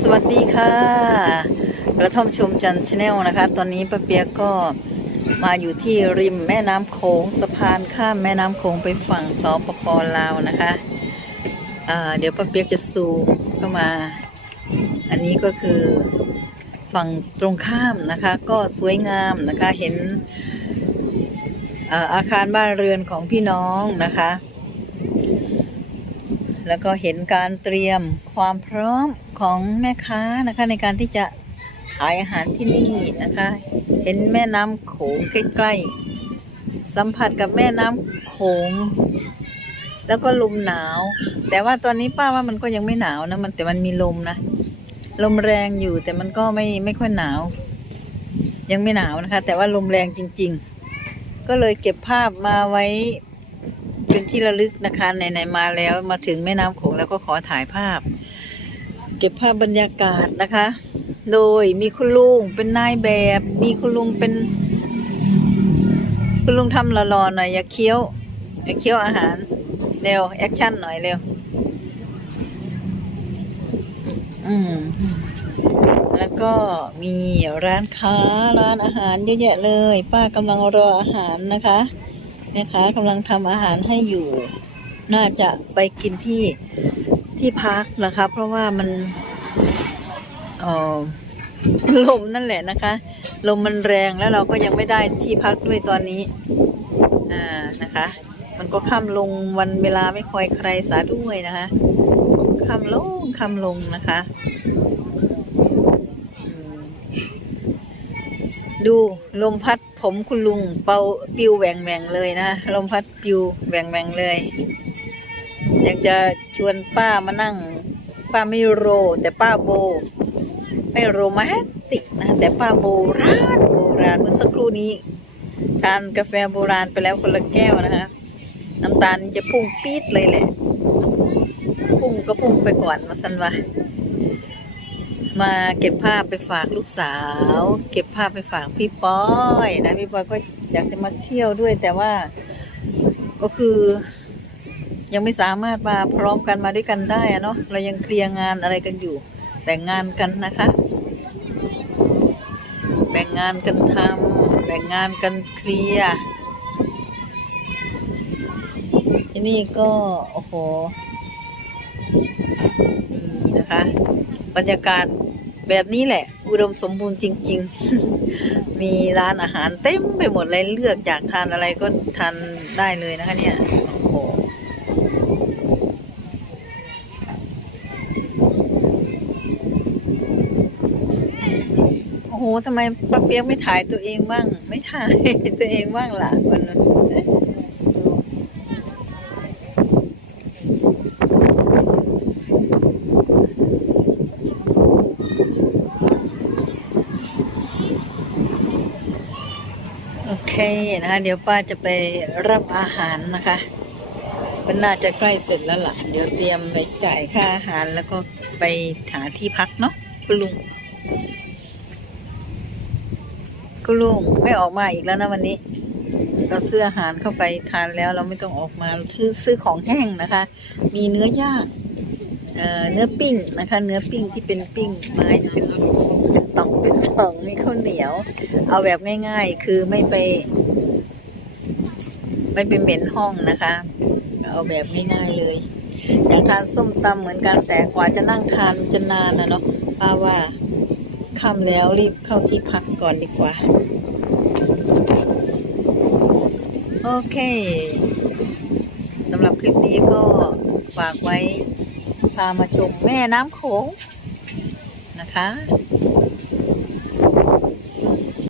สวัสดีค่ะกระท่อมชมจันชาแนลนะคะ ตอนนี้ป้าเปียกก็มาอยู่ที่ริมแม่น้ำโขงสะพานข้ามแม่น้ำโขงไปฝั่งสปปลาวนะคะอ่าเดี๋ยวป้าเปียกจะซูมเข้ามา อันนี้ก็คือฝั่งตรงข้ามนะคะ ก็สวยงามนะคะเห็นออาคารบ้านเรือนของพี่น้องนะคะ แล้วก็เห็นการเตรียมความพร้อมของแม่ค้านะคะ ในการที่จะขายอาหารที่นี่นะคะ เห็นแม่น้ำโขงใกล้ๆสัมผัสกับแม่น้ำโขง แล้วก็ลมหนาว แต่ว่าตอนนี้ป้าว่ามันก็ยังไม่หนาวนะมันแต่มันมีลมนะ ลมแรงอยู่แต่มันก็ไม่ไม่ค่อยหนาว ยังไม่หนาวนะคะ แต่ว่าลมแรงจริง ๆ ก็เลยเก็บภาพมาไว้ เป็นที่ระลึกนะคะไหนๆมาแล้วมาถึงแม่น้ำโขงแล้วก็ขอถ่ายภาพ เก็บภาพบรรยากาศนะคะ โดยมีคุณลุงเป็นนายแบบ มีคุณลุงเป็น คุณลุงทำหล่อๆหน่อยอย่าเคี้ยวอย่าเคี้ยวอาหารเร็วแอคชั่นหน่อยเร็วอืมแล้วก็มีร้านค้าร้านอาหารเยอะแยะเลย ป้ากำลังรออาหารนะคะ แม่ค้ากำลังทำอาหารให้อยู่ น่าจะไปกินที่ที่พักนะคะ เพราะว่ามันเออลมนั่นแหละนะคะ ลมมันแรงแล้วเราก็ยังไม่ได้ที่พักด้วยตอนนี้ อ่านะคะ มันก็ค่ำลงวันเวลาไม่คอยใครสาด้วยนะคะค่ำลงค่ำลงนะคะอืม ดูลมพัดผมคุณลุงเป่าปิวแหว่งแหวงเลยนะ ลมพัดปิวแหว่งแหวงเลย อยากจะชวนป้ามานั่ง ป้าไม่โร แต่ป้าโบ ไม่โรแมนติกนะ แต่ป้าโบราณโบราณเมื่อสักครู่นี้ทานกาแฟโบราณไปแล้วคนละแก้วนะคะน้ำตาลจะพุ่งปี๊ดเลยแหละ พุ่งก็พุ่งไปก่อนมาสันวะ มาเก็บภาพไปฝากลูกสาว เก็บภาพไปฝากพี่ป้อยนะพี่ป้อยก็อยากจะมาเที่ยวด้วย แต่ว่าก็คือ ยังไม่สามารถมาพร้อมกันมาด้วยกันได้อะเนาะเรายังเคลียร์งานอะไรกันอยู่ แบ่งงานกันนะคะ แบ่งงานกันทำแบ่งงานกันเคลียร์ที่นี่ก็โอ้โหนี่นะคะ บรรยากาศ แบบนี้แหละ อุดมสมบูรณ์จริง ๆ มีร้านอาหารเต็มไปหมดเลยเลือกอยากทานอะไรก็ทานได้เลยนะคะเนี่ยโอ้โหโอ้โหทำไมป้าเปียกไม่ถ่ายตัวเองบ้าง ไม่ถ่ายตัวเองบ้างล่ะวันนั้นโอเค นะคะเดี๋ยวป้าจะไปรับอาหารนะคะมันน่าจะใกล้เสร็จแล้วล่ะ เดี๋ยวเตรียมไปจ่ายค่าอาหารแล้วก็ไปหาที่พักเนาะคุณลุงคุณลุงไม่ออกมาอีกแล้วนะวันนี้ เราซื้ออาหารเข้าไปทานแล้ว เราไม่ต้องออกมาซื้อซื้อของแห้งนะคะ มีเนื้อย่างเอ่อเนื้อปิ้งนะคะ เนื้อปิ้งที่เป็นปิ้งไม้เป็น ป็นตอกเป็นตองมีข้าวเหนียว เอาแบบง่าย ๆ คือไม่ไป ไม่ไปเหม็นห้องนะคะ เอาแบบง่ายๆเลยอยากทานส้มตำเหมือนกันแต่กว่าจะนั่งทานจะนานนะเนาะป้าว่าค่ำแล้วรีบเข้าที่พักก่อนดีกว่า โอเคสำหรับคลิปนี้ก็ฝากไว้พามาชมแม่น้ำโขงนะคะ